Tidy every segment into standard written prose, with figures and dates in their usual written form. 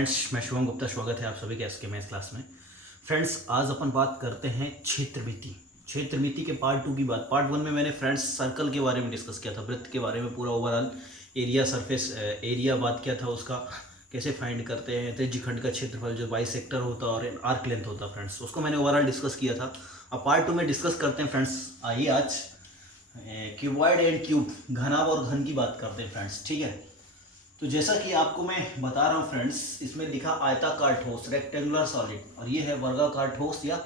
Friends, मैं शुभम गुप्ता। स्वागत है आप सभी के एसके मैथ्स क्लास में। फ्रेंड्स, आज अपन बात करते हैं क्षेत्रमिति के पार्ट 2 की बात। पार्ट 1 में मैंने फ्रेंड्स सर्कल के बारे में डिस्कस किया था, वृत्त के बारे में, पूरा ओवरऑल एरिया, सरफेस एरिया बात किया था उसका, कैसे फाइंड करते हैं, त्रिज्यखंड का क्षेत्रफल जो बाइसेक्टर होता है और आर्क लेंथ होता है फ्रेंड्स, उसको मैंने ओवरऑल डिस्कस किया था। अब पार्ट 2 में डिस्कस करते हैं फ्रेंड्स। आइए आज क्यूबॉइड एंड क्यूब, घनाभ और घन की बात करते हैं फ्रेंड्स। ठीक है, तो जैसा कि आपको मैं बता रहा हूँ फ्रेंड्स, इसमें लिखा आयताकार ठोस, रेक्टेंगुलर सॉलिड, और ये है वर्गाकार ठोस या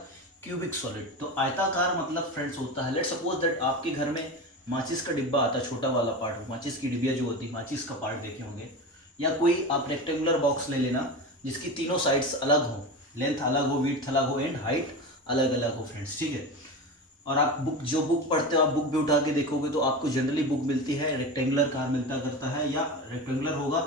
क्यूबिक सॉलिड। तो आयताकार मतलब फ्रेंड्स होता है, लेट्स सपोज दैट आपके घर में माचिस का डिब्बा आता है, छोटा वाला पार्ट, माचिस की डिब्बिया जो होती है, माचिस का पार्ट देखे होंगे, या कोई आप रेक्टेंगुलर बॉक्स ले लेना जिसकी तीनों साइड्स अलग हो, लेंथ अलग हो, विड्थ अलग हो एंड हाइट अलग अलग हो फ्रेंड्स। ठीक है, और आप बुक पढ़ते हो, आप बुक भी उठा के देखोगे तो आपको जनरली बुक मिलती है रेक्टेंगुलर कार मिलता करता है, या रेक्टेंगुलर होगा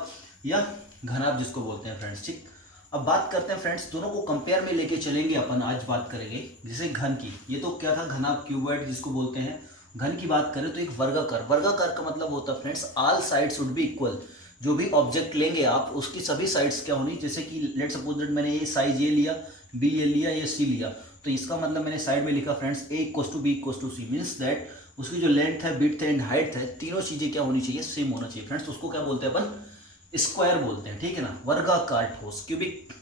या घनाभ जिसको बोलते हैं फ्रेंड्स। ठीक, अब बात करते हैं फ्रेंड्स, दोनों को कंपेयर में लेके चलेंगे अपन। आज बात करेंगे जैसे घन की, ये तो क्या था, घनाभ क्यूबॉइड जिसको बोलते हैं। घन की बात करें तो एक वर्गाकार, वर्गाकार का मतलब होता है friends all sides would be equal. जो भी ऑब्जेक्ट लेंगे आप, उसकी सभी साइड्स क्या होनी, जैसे कि लेट्स सपोज दैट मैंने ये साइज ये लिया, बी ये लिया, ये सी लिया, तो इसका मतलब मैंने साइड में लिखा friends a equals to B equals to C, means that उसकी जो लेंथ है, विड्थ है एंड हाइट है, तीनों चीजें क्या होनी चाहिए, सेम होना चाहिए फ्रेंड्स। उसको क्या बोलते हैं अपन, स्क्वायर बोलते हैं। ठीक है ना, वर्गाकार ठोस, क्यूबिक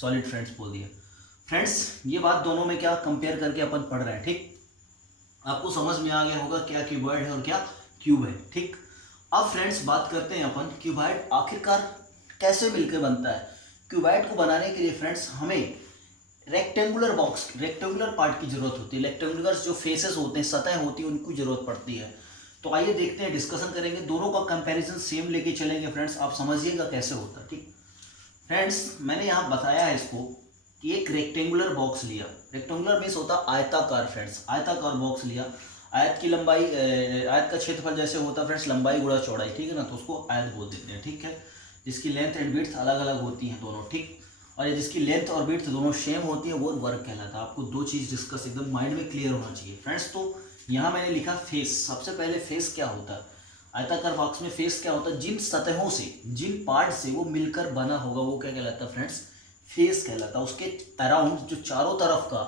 सॉलिड फ्रेंड्स बोल दिया। फ्रेंड्स, ये बात दोनों में क्या कंपेयर करके अपन पढ़ रहे हैं। ठीक, आपको समझ में आ गया होगा क्या क्यूबॉइड है और क्या क्यूब है। ठीक, अब फ्रेंड्स बात करते हैं अपन क्यूबॉइड आखिरकार कैसे मिलकर बनता है। क्यूबॉइड को बनाने के लिए फ्रेंड्स हमें रेक्टेंगुलर बॉक्स, रेक्टेंगुलर पार्ट की जरूरत होती है। रेक्टेंगुलर जो फेसेस होते हैं, सतह होती है, उनकी जरूरत पड़ती है। तो आइए देखते हैं, डिस्कशन करेंगे, दोनों का कंपैरिजन सेम लेके चलेंगे फ्रेंड्स, आप समझिएगा कैसे होता है। ठीक फ्रेंड्स, मैंने यहाँ बताया है इसको कि एक रेक्टेंगुलर बॉक्स लिया, रेक्टेंगुलर मीन्स होता है आयताकार फ्रेंड्स, आयताकार बॉक्स लिया, आयत की लंबाई, आयत का क्षेत्रफल जैसे होता है फ्रेंड्स, लंबाई गुणा चौड़ाई, ठीक है ना, तो उसको आयत बोल देते हैं। ठीक है, जिसकी लेंथ एंड विड्थ अलग अलग होती हैं दोनों। ठीक, और ये जिसकी लेंथ और विड्थ दोनों सेम होती है वो वर्ग कहलाता है। आपको दो चीज डिस्कस एकदम माइंड में क्लियर होना चाहिए फ्रेंड्स। तो यहाँ मैंने लिखा फेस। सबसे पहले फेस क्या होता है, आयताकार बॉक्स में फेस क्या होता है, जिन सतहों से, जिन पार्ट से वो मिलकर बना होगा वो क्या कहलाता है फ्रेंड्स, फेस कहलाता है। उसके अराउंड जो चारों तरफ का,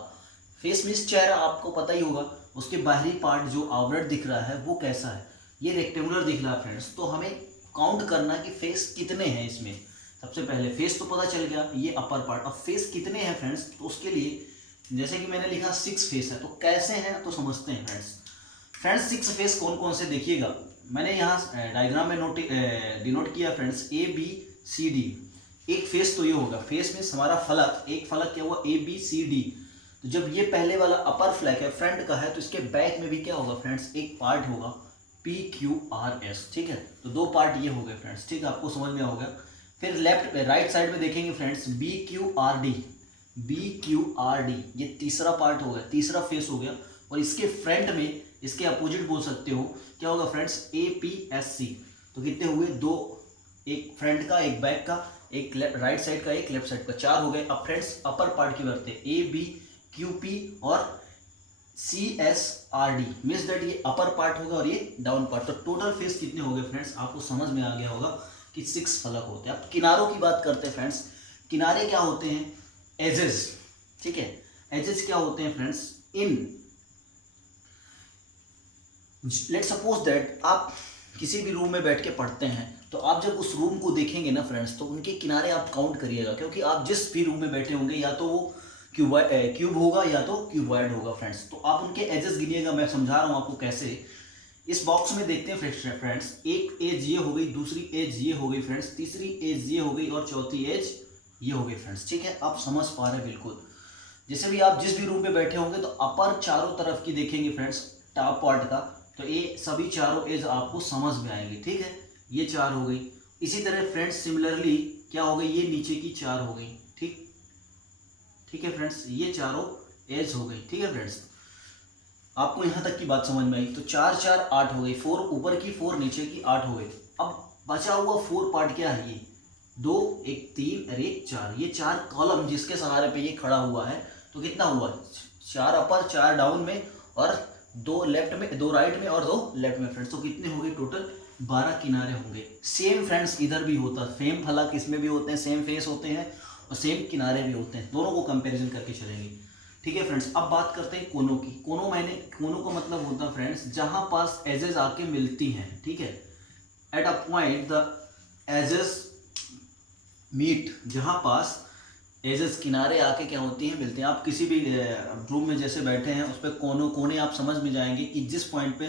फेस मीन्स चेहरा, आपको पता ही होगा, उसके बाहरी पार्ट जो आवरण दिख रहा है वो कैसा है, ये रेक्टेंगुलर दिख रहा है फ्रेंड्स। तो हमें काउंट करना कि फेस कितने हैं इसमें। सबसे पहले फेस तो पता चल गया, ये अपर पार्ट। अब फेस कितने हैं फ्रेंड्स, तो उसके लिए जैसे कि मैंने लिखा 6 फेस है, तो कैसे हैं तो समझते हैं फ्रेंड्स। फ्रेंड्स 6 फेस कौन कौन से देखिएगा, मैंने यहाँ डायग्राम में डिनोट किया friends, A B C D. एक फेस तो ये होगा, फेस मीन्स हमारा फलक, एक फलक क्या हुआ, ए बी सी डी। तो जब ये पहले वाला अपर फ्लैग है, फ्रंट का है, तो इसके बैक में भी क्या होगा फ्रेंड्स, एक पार्ट होगा पी क्यू आर एस। ठीक है, तो दो पार्ट ये हो गए फ्रेंड्स। ठीक है, आपको समझ में आ गया। फिर लेफ्ट राइट साइड में देखेंगे friends, B Q R D, B Q R D, ये तीसरा पार्ट हो गया, तीसरा फेस हो गया। और इसके फ्रंट में, इसके अपोजिट बोल सकते हो, क्या होगा friends, A P S C. तो कितने हुए, दो, एक फ्रंट का, एक बैक का, एक राइट साइड का, एक लेफ्ट साइड का, 4 हो गए। अब फ्रेंड्स अपर पार्ट की बात है, ए बी क्यू पी और C S R D, means that ये अपर पार्ट होगा और ये डाउन पार्ट। तो टोटल फेस कितने हो गए फ्रेंड्स, आपको समझ में आ गया होगा कि 6 फलक होते हैं। अब किनारों की बात करते हैं फ्रेंड्स। किनारे क्या होते हैं, एजेस। ठीक है, एजेस क्या होते हैं friends, in late suppose that आप किसी भी रूम में बैठ के पढ़ते हैं, तो आप जब उस रूम को देखेंगे ना फ्रेंड्स, तो उनके किनारे आप काउंट करिएगा, क्योंकि आप जिस भी रूम में बैठे होंगे या तो वो क्यूब होगा या तो क्यूबॉइड होगा फ्रेंड्स। तो आप उनके एजेस गिनिएगा, मैं समझा रहा हूँ आपको कैसे। इस बॉक्स में देखते हैं फ्रेंड्स, एक एज ये हो गई, दूसरी एज ये हो गई फ्रेंड्स, तीसरी एज ये हो गई और चौथी एज ये हो गई फ्रेंड्स। ठीक है, आप समझ पा रहे हैं बिल्कुल। जैसे भी आप जिस भी रूम में बैठे होंगे तो अपर चारों तरफ की देखेंगे फ्रेंड्स, टॉप पार्ट का, तो ये सभी चारों एज आपको समझ में आएंगी। ठीक है, ये 4 हो गई। इसी तरह फ्रेंड्स सिमिलरली क्या हो गई, ये नीचे की 4 हो गई। ठीक है फ्रेंड्स, ये चारों एज हो गई। ठीक है फ्रेंड्स, आपको यहां तक की बात समझ में आई। तो 4 4 8 हो गई, 4 ऊपर की, 4 नीचे की, 8 हो गई। अब बचा हुआ 4 पार्ट क्या है, ये 2, एक 3 और एक 4, ये 4 कॉलम जिसके सहारे पे ये खड़ा हुआ है। तो कितना हुआ, 4 अपर, 4 डाउन में और 2 लेफ्ट में, 2 राइट में और 2 लेफ्ट में फ्रेंड्स। तो कितने हो गए टोटल, 12 किनारे होंगे। सेम फ्रेंड्स इधर भी होता है, सेम फलक इसमें भी होते हैं, सेम फेस होते हैं और सेम किनारे भी होते हैं, दोनों को कंपैरिजन करके चलेंगे। ठीक है फ्रेंड्स, अब बात करते हैं कोनों की। कोनों का मतलब होता है फ्रेंड्स जहां पास एजेस आके मिलती हैं। ठीक है, at a point the edges meet, जहां पास एजेस किनारे आके क्या होती हैं, मिलते हैं। आप किसी भी रूम में जैसे बैठे हैं उस पर कोने आप समझ में जाएंगे कि जिस पॉइंट पे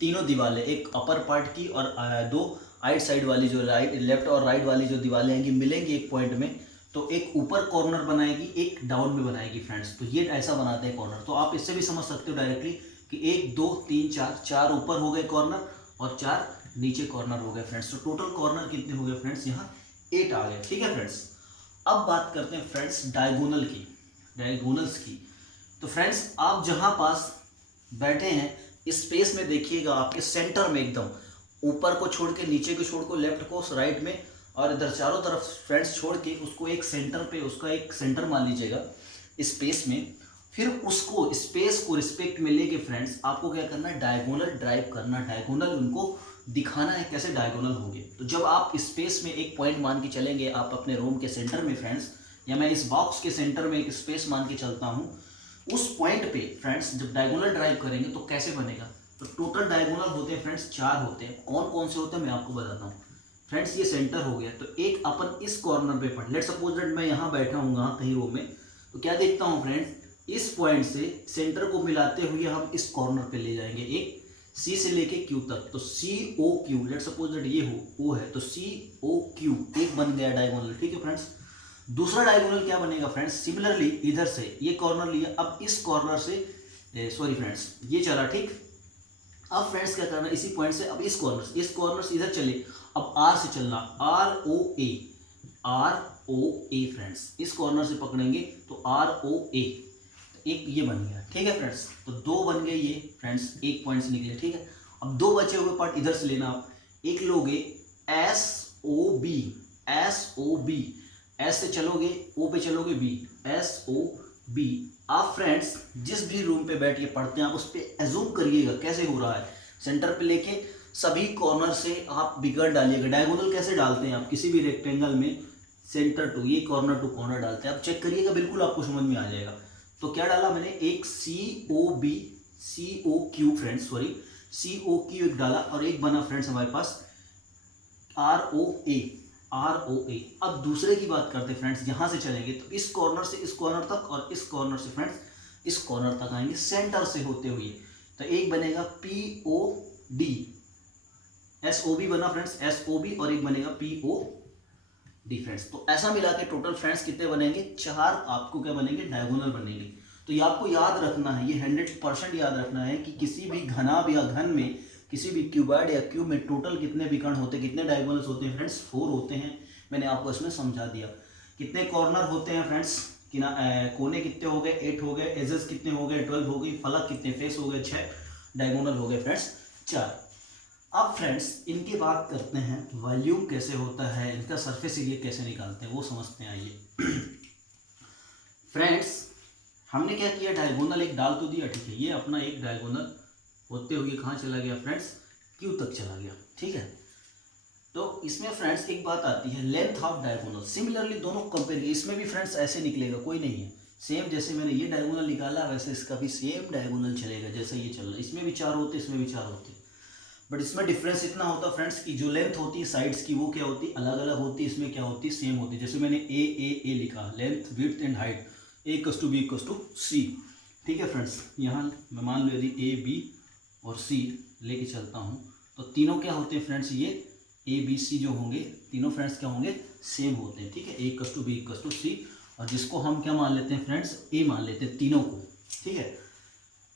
तीनों दीवारें, एक अपर पार्ट की और दो राइट साइड वाली, जो लेफ्ट और राइट वाली जो दीवारें आएंगी मिलेंगी एक पॉइंट में, तो एक ऊपर कॉर्नर बनाएगी, एक डाउन में बनाएगी फ्रेंड्स। तो ये ऐसा बनाते हैं कॉर्नर। तो आप इससे भी समझ सकते हो डायरेक्टली कि 1 2 3 4, 4 ऊपर हो गए कॉर्नर और 4 नीचे कॉर्नर हो गए फ्रेंड्स। तो टोटल कॉर्नर कितने हो गए फ्रेंड्स, यहाँ 8 आ गए। ठीक है फ्रेंड्स, अब बात करते हैं फ्रेंड्स डायगोनल की, डायगोनल्स की। तो फ्रेंड्स आप जहां पास बैठे हैं इस स्पेस में देखिएगा, आपके सेंटर में एकदम ऊपर को छोड़ के, नीचे को छोड़ को, लेफ्ट को राइट में और इधर चारों तरफ फ्रेंड्स छोड़ के उसको एक सेंटर पे, उसका एक सेंटर मान लीजिएगा स्पेस में। फिर उसको स्पेस को रिस्पेक्ट में लेके फ्रेंड्स आपको क्या करना है, डायगोनल ड्राइव करना, डायगोनल उनको दिखाना है कैसे डायगोनल होंगे। तो जब आप स्पेस में एक पॉइंट मान के चलेंगे, आप अपने रूम के सेंटर में फ्रेंड्स, या मैं इस बॉक्स के सेंटर में एक स्पेस मान के चलता हूँ, उस पॉइंट पे फ्रेंड्स जब डायगोनल ड्राइव करेंगे तो कैसे बनेगा। तो टोटल डायगोनल होते हैं फ्रेंड्स 4 होते हैं। कौन कौन से होते हैं मैं आपको बताता हूँ फ्रेंड्स। ये सेंटर हो गया, तो एक अपन इस कॉर्नर पे पढ़, लेट सपोज दैट मैं यहाँ बैठा हूँ कहीं रूम में, तो क्या देखता हूँ फ्रेंड्स, इस पॉइंट से सेंटर को मिलाते हुए हम इस कॉर्नर पे ले जाएंगे, एक सी से लेके क्यू तक। तो C O Q, let suppose that ये हो ओ है, तो सी ओ क्यू एक बन गया डायगोनल। ठीक है फ्रेंड्स, दूसरा डायगोनल क्या बनेगा फ्रेंड्स, सिमिलरली इधर से ये कॉर्नर लिया, अब इस कॉर्नर से सॉरी फ्रेंड्स ये चला। ठीक, अब फ्रेंड्स क्या करना, इसी पॉइंट से अब इस कॉर्नर से इधर चले, अब आर से चलना, आर ओ ए फ्रेंड्स, इस कॉर्नर से पकड़ेंगे तो आर ओ ए, एक ये बन गया। ठीक है फ्रेंड्स, तो 2 बन गए ये फ्रेंड्स, एक पॉइंट से निकले। ठीक है, अब 2 बचे हुए पार्ट इधर से लेना आप, एक लोगे एस ओ बी, एस से चलोगे ओ पे चलोगे बी, एस ओ बी। आप फ्रेंड्स जिस भी रूम पे बैठ के पढ़ते हैं आप उस पर एज्यूम करिएगा कैसे हो रहा है, सेंटर पे लेके सभी कॉर्नर से आप बिगड़ डालिएगा। डायगोनल कैसे डालते हैं आप किसी भी रेक्टेंगल में, सेंटर टू ये कॉर्नर टू कॉर्नर डालते हैं, आप चेक करिएगा, बिल्कुल आपको समझ में आ जाएगा। तो क्या डाला मैंने, एक C O Q friends, sorry C O Q एक डाला और एक बना फ्रेंड्स हमारे पास आर ओ ए। अब दूसरे की बात करते हैं फ्रेंड्स, यहां से चलेंगे तो इस कॉर्नर से इस कॉर्नर तक और इस कॉर्नर से फ्रेंड्स इस कॉर्नर तक आएंगे सेंटर से होते हुए। तो एक बनेगा P O D, S O B बना फ्रेंड्स, एस ओ बी, और एक बनेगा पी ओ डी फ्रेंड्स। तो ऐसा मिला के टोटल फ्रेंड्स कितने बनेंगे, 4 आपको क्या बनेंगे, डायगोनल बनेंगे। तो ये आपको याद रखना है, ये 100% याद रखना है कि किसी भी घनाभ या घन में, किसी भी क्यूबॉइड या क्यूब में टोटल कितने विकर्ण होते हैं, कितने डायगोनल्स होते हैं फ्रेंड्स, 4 होते हैं। मैंने आपको इसमें समझा दिया। कितने कॉर्नर होते हैं फ्रेंड्स, कोने कितने हो गए, 8 हो गए, एजेस कितने हो गए, 12 हो गई, फलक कितने, फेस हो गए 6, डायगोनल हो गए फ्रेंड्स 4। अब फ्रेंड्स इनकी बात करते हैं, वॉल्यूम कैसे होता है, इनका सरफेस एरिया कैसे निकालते हैं वो समझते हैं। आइए फ्रेंड्स, हमने क्या किया, डायगोनल एक डाल तो दिया, ठीक है, ये अपना एक डायगोनल होते हुए कहाँ चला गया फ्रेंड्स, क्यू तक चला गया। ठीक है, तो इसमें फ्रेंड्स एक बात आती है, लेंथ ऑफ डायगोनल। सिमिलरली दोनों कंपेयर, इसमें भी फ्रेंड्स ऐसे निकलेगा, कोई नहीं है सेम, जैसे मैंने ये डायगोनल निकाला वैसे इसका भी सेम डायगोनल चलेगा जैसे ये चल रहा है। इसमें भी 4 होते, इसमें भी 4 होते, बट इसमें डिफरेंस इतना होता फ्रेंड्स कि जो लेंथ होती है साइड्स की वो क्या होती है, अलग अलग होती है, इसमें क्या होती है, सेम होती है। जैसे मैंने ए लिखा, length width and height, A = B = C। ठीक है फ्रेंड्स, यहाँ मैं मान लो यदि ए बी और सी लेके चलता हूँ तो तीनों क्या होते हैं फ्रेंड्स, ये ए बी सी जो होंगे तीनों फ्रेंड्स क्या होंगे, सेम होते हैं। ठीक है, ए = B = C, और जिसको हम क्या मान लेते हैं फ्रेंड्स, ए मान लेते हैं तीनों को। ठीक है,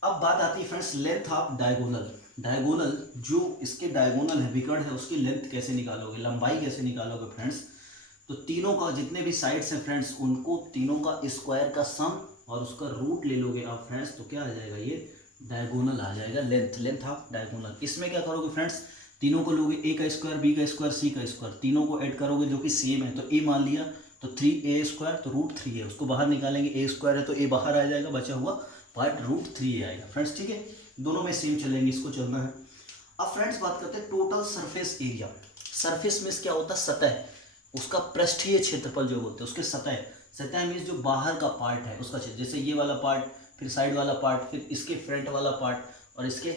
अब बात आती है friends length of diagonal. Diagonal जो इसके डायगोनल है, विकर्ण है, उसकी लेंथ कैसे निकालोगे, लंबाई कैसे निकालोगे फ्रेंड्स। तो तीनों का जितने भी साइड्स हैं फ्रेंड्स, उनको तीनों का स्क्वायर का सम और उसका रूट ले लोगे आप फ्रेंड्स, तो क्या आ जाएगा, ये डायगोनल आ जाएगा, लेंथ ऑफ डायगोनल। इसमें क्या करोगे फ्रेंड्स, तीनों को लोगे, ए का स्क्वायर, बी का स्क्वायर, सी का स्क्वायर, तीनों को ऐड करोगे जो कि सेम है, तो ए मान लिया, तो 3a², तो √3 है, उसको बाहर निकालेंगे, a² है तो a बाहर आ जाएगा, बचा हुआ पार्ट √3 आएगा फ्रेंड्स। ठीक है, दोनों में सेम चलेंगे, इसको चलना है। अब फ्रेंड्स बात करते हैं total surface area. Surface means क्या होता है, सतह, उसका पृष्ठीय क्षेत्रफल जो होते हैं उसके सतह, सतह मीन्स जो बाहर का पार्ट है उसका क्षेत्र, जैसे ये वाला पार्ट, फिर साइड वाला पार्ट, फिर इसके फ्रंट वाला पार्ट और इसके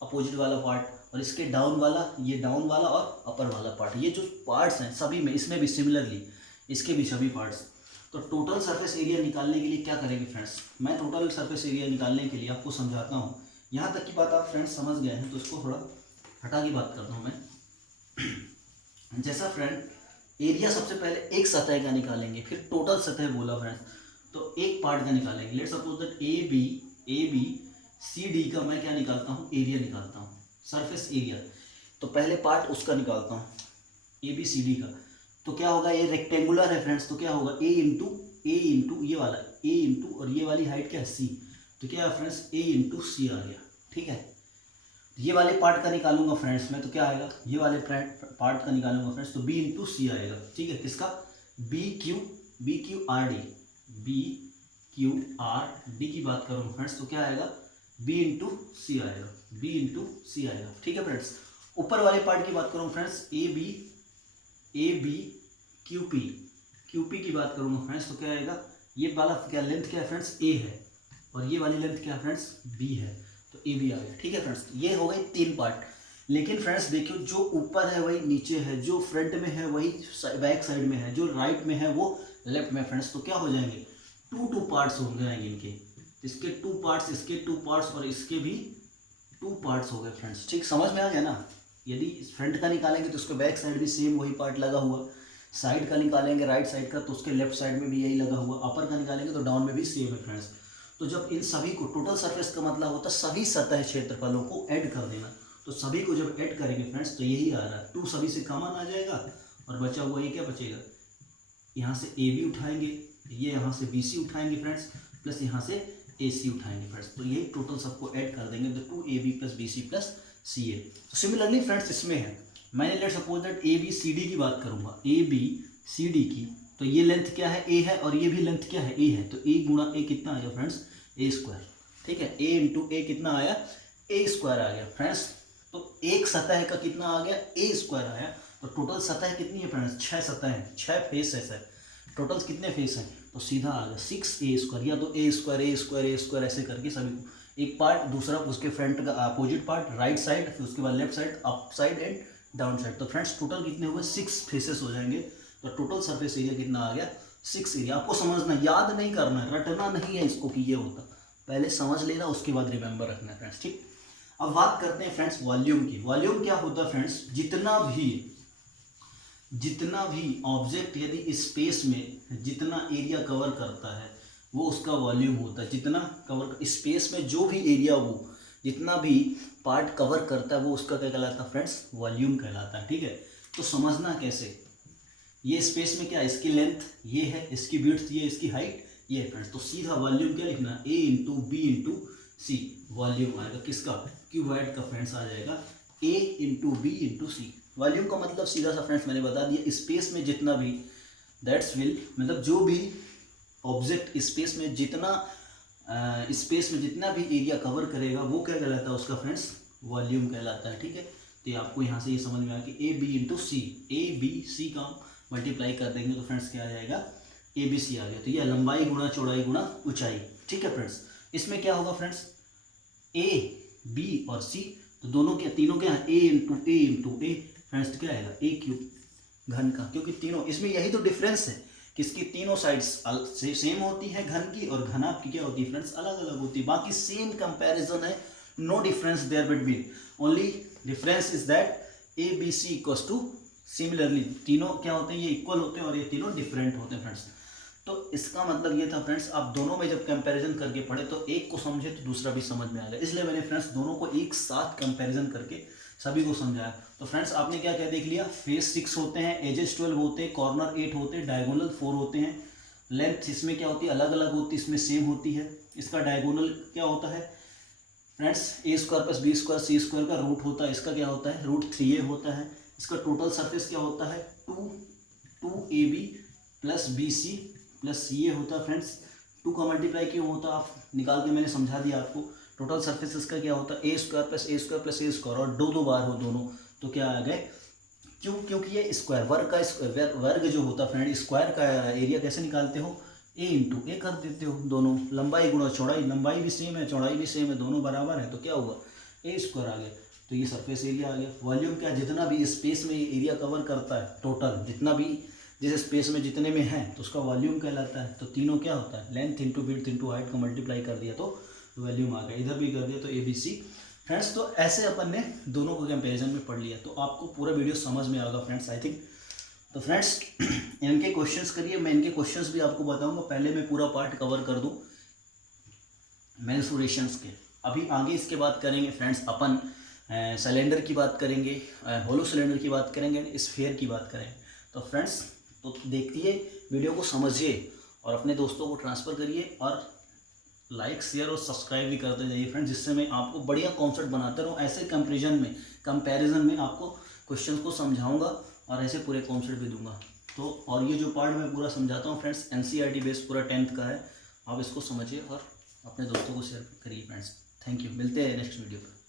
अपोजिट वाला पार्ट और इसके डाउन वाला, ये डाउन वाला और अपर वाला पार्ट, ये जो पार्ट्स हैं सभी में, इसमें भी सिमिलरली इसके भी सभी पार्ट्स। तो टोटल सरफेस एरिया निकालने के लिए क्या करेंगे फ्रेंड्स, मैं टोटल सरफेस एरिया निकालने के लिए आपको समझाता हूँ। यहाँ तक की बात आप फ्रेंड्स समझ गए हैं तो इसको थोड़ा हटा के बात करता हूँ मैं। जैसा फ्रेंड एरिया सबसे पहले एक सतह का निकालेंगे, फिर टोटल सतह बोला फ्रेंड्स, तो एक पार्ट का निकालेंगे। Let's suppose that A B C D का मैं क्या निकालता हूँ, एरिया निकालता हूँ, सरफेस एरिया। तो पहले पार्ट उसका निकालता हूँ, ए बी सी डी का। तो क्या होगा, ये रेक्टेंगुलर है फ्रेंड्स, तो क्या होगा ए इंटू ये वाला ए इंटू और ये वाली हाइट क्या है सी, तो क्या है फ्रेंड्स ए इंटू सी आ गया। ठीक है, ये वाले पार्ट का निकालूंगा फ्रेंड्स में, तो क्या आएगा, ये वाले पार्ट का निकालूंगा फ्रेंड्स, तो बी इंटू सी आएगा। ठीक है, किसका, बी क्यू आर डी की बात करूँ फ्रेंड्स, तो क्या आएगा बी इंटू सी आएगा। ठीक है फ्रेंड्स, ऊपर वाले पार्ट की बात करूँ friends, A B Q P की बात करूँगा फ्रेंड्स, तो क्या आएगा, ये वाला क्या लेंथ क्या है फ्रेंड्स, ए है, और ये वाली लेंथ क्या है फ्रेंड्स, बी है, तो ए बी आ गया। ठीक है फ्रेंड्स, ये हो गए 3 पार्ट। लेकिन फ्रेंड्स देखियो, जो ऊपर है वही नीचे है, जो फ्रंट में है वही बैक साइड में है, जो राइट में है वो लेफ्ट में फ्रेंड्स, तो क्या हो जाएंगे, 2 पार्ट्स हो जाएंगे इनके, इसके 2 पार्ट्स, इसके 2 पार्ट्स और इसके भी 2 पार्ट्स हो गए फ्रेंड्स। ठीक, समझ में आ गया ना। यदि फ्रंट का निकालेंगे तो उसके बैक साइड भी सेम वही पार्ट लगा हुआ, साइड का निकालेंगे राइट साइड का तो उसके लेफ्ट साइड में भी यही लगा हुआ, अपर का निकालेंगे तो डाउन में भी सेम है फ्रेंड्स। तो जब इन सभी को, टोटल सरफेस का मतलब होता है सभी सतह क्षेत्रफलों को ऐड कर देना, तो सभी को जब ऐड करेंगे फ्रेंड्स तो यही आ रहा है, 2 सभी से कॉमन आ जाएगा और बचा हुआ ये क्या बचेगा, यहाँ से ए बी उठाएंगे, ये यहाँ से बी सी उठाएंगे फ्रेंड्स, प्लस यहाँ से ए सी उठाएंगे फ्रेंड्स, तो यही टोटल सबको ऐड कर देंगे, तो 2ab plus B C plus C A. तो सिमिलरली फ्रेंड्स इसमें है, मैंने let suppose that A B C D की बात करूँगा, ए बी सी डी की, तो ये लेंथ क्या है, ए है, और ये भी लेंथ क्या है, ए है, तो ए गुणा ए कितना आ गया फ्रेंड्स, ए स्क्वायर। ठीक है, ए इंटू ए कितना आया, ए स्क्वायर आ गया फ्रेंड्स। तो एक सतह का कितना आ गया, ए स्क्वायर आया। तो टोटल सतह कितनी है फ्रेंड्स, 6 सतह हैं, 6 फेस है सर, टोटल कितने फेस हैं, तो सीधा आ गया 6a स्क्वायर, या तो ए स्क्वायर ऐसे करके सभी को, एक पार्ट, दूसरा उसके फ्रंट का अपोजिट पार्ट, राइट साइड, फिर उसके बाद left side, up side and down side. तो फ्रेंड्स टोटल कितने हुए, 6 फेसेस हो जाएंगे। तो टोटल सरफेस एरिया कितना आ गया, 6 एरिया। आपको समझना, याद नहीं करना है, रटना नहीं है इसको कि ये होता, पहले समझ लेना उसके बाद रिमेंबर रखना है फ्रेंड्स। ठीक, अब बात करते हैं फ्रेंड्स वॉल्यूम की। वॉल्यूम क्या होता है फ्रेंड्स, जितना भी ऑब्जेक्ट यदि स्पेस में जितना एरिया कवर करता है वो उसका वॉल्यूम होता है। जितना कवर स्पेस में जो भी एरिया वो जितना भी पार्ट कवर करता है वो उसका क्या कहलाता है फ्रेंड्स, वॉल्यूम कहलाता है। ठीक है, तो समझना कैसे, ये स्पेस में क्या, इसकी लेंथ ये है, इसकी विड्थ ये, इसकी हाइट ये है फ्रेंड्स। तो सीधा वॉल्यूम क्या लिखना, ए इंटू बी इंटू सी, वॉल्यूम आएगा किसका, क्यूबॉइड का फ्रेंड्स आ जाएगा, ए इंटू बी इंटू सी। वॉल्यूम का मतलब सीधा सा फ्रेंड्स मैंने बता दिया, स्पेस में जितना भी, दैट्स विल मतलब जो भी ऑब्जेक्ट स्पेस में जितना भी एरिया कवर करेगा वो क्या कहलाता है उसका फ्रेंड्स, वॉल्यूम कहलाता है। ठीक है, तो ये आपको यहाँ से ये समझ में आ कि A B into C, A B C का मल्टीप्लाई कर देंगे तो फ्रेंड्स क्या आ जाएगा, ए बी सी आ गया। तो ये लंबाई गुणा चौड़ाई गुणा ऊंचाई। ठीक है फ्रेंड्स, इसमें क्या होगा फ्रेंड्स, ए बी और सी, तो दोनों के तीनों के यहाँ ए इंटू ए फ्रेंड्स क्या आएगा, ए क्यूब घन का, क्योंकि तीनों इसमें यही तो डिफरेंस है कि इसकी तीनों साइड्स सेम होती है घन की, और घन आपकी क्या होती है फ्रेंड्स, अलग अलग होती है। बाकी सेम कंपैरिजन है, no difference there between, only difference is that A B C equals to, similarly तीनों क्या होते हैं, ये इक्वल होते हैं और ये तीनों डिफरेंट होते हैं फ्रेंड्स। तो इसका मतलब ये था फ्रेंड्स, आप दोनों में जब कंपैरिजन करके पढ़े तो एक को समझे तो दूसरा भी समझ में आ गया, इसलिए मैंने फ्रेंड्स दोनों को एक साथ कंपैरिजन करके सभी को समझाया। तो फ्रेंड्स आपने क्या क्या देख लिया, फेस 6 होते हैं, एजेस 12 होते हैं, कॉर्नर 8 होते हैं, डायगोनल 4 होते हैं, लेंथ इसमें क्या होती है अलग अलग होती है, इसमें सेम होती है। इसका डायगोनल क्या होता है फ्रेंड्स, ए स्क्वायर प्लस बी स्क्वायर सी स्क्वायर का रूट होता है, इसका क्या होता है रूट 3a होता है। इसका टोटल सरफेस क्या होता है 2ab plus B C plus C A होता है फ्रेंड्स। 2 का मल्टीप्लाई क्यों होता है आप निकाल के मैंने समझा दिया आपको, टोटल सरफेस इसका क्या होता है, ए स्क्वायर प्लस ए स्क्वायर प्लस ए स्क्वायर, और दो दो बार हो दोनों, तो क्या आ गए, क्योंकि ये स्क्वायर वर्ग जो होता है फ्रेंड, स्क्वायर का एरिया कैसे निकालते हो, ए इंटू ए कर देते हो, दोनों लंबाई गुणा चौड़ाई, लंबाई भी सेम है चौड़ाई भी सेम है, दोनों बराबर है, तो क्या हुआ, ए स्क्वायर आ गया। तो ये सरफेस एरिया आ गया। वॉल्यूम क्या, जितना भी स्पेस में ये एरिया कवर करता है, टोटल जितना भी जिस स्पेस में जितने में है तो उसका वॉल्यूम कहलाता है। तो तीनों क्या होता है, length into width into height को मल्टीप्लाई कर दिया तो वॉल्यूम आ गया, इधर भी कर दिया तो ABC फ्रेंड्स। तो ऐसे अपन ने दोनों को कंपेरिजन में पढ़ लिया, तो आपको पूरा वीडियो समझ में आएगा फ्रेंड्स आई थिंक। तो फ्रेंड्स इनके क्वेश्चंस करिए, मैं इनके क्वेश्चंस भी आपको बताऊंगा, पहले मैं पूरा पार्ट कवर कर दूं मेंसुरेशंस के। अभी आगे इसके बात करेंगे फ्रेंड्स अपन सिलेंडर की बात करेंगे, होलो सिलेंडर की बात करेंगे, स्फीयर की बात करेंगे। तो फ्रेंड्स तो देखिए वीडियो को समझिए और अपने दोस्तों को ट्रांसफ़र करिए, और लाइक शेयर और सब्सक्राइब भी करते जाइए फ्रेंड्स, जिससे मैं आपको बढ़िया कॉन्सेप्ट बनाता रहूँ। ऐसे कंपैरिजन में आपको क्वेश्चन को समझाऊंगा और ऐसे पूरे कॉन्सेप्ट भी दूंगा। तो और ये जो पार्ट मैं पूरा समझाता हूँ फ्रेंड्स, NCERT बेस पूरा 10th का है, आप इसको समझिए और अपने दोस्तों को शेयर करिए फ्रेंड्स। थैंक यू, मिलते हैं नेक्स्ट वीडियो पर।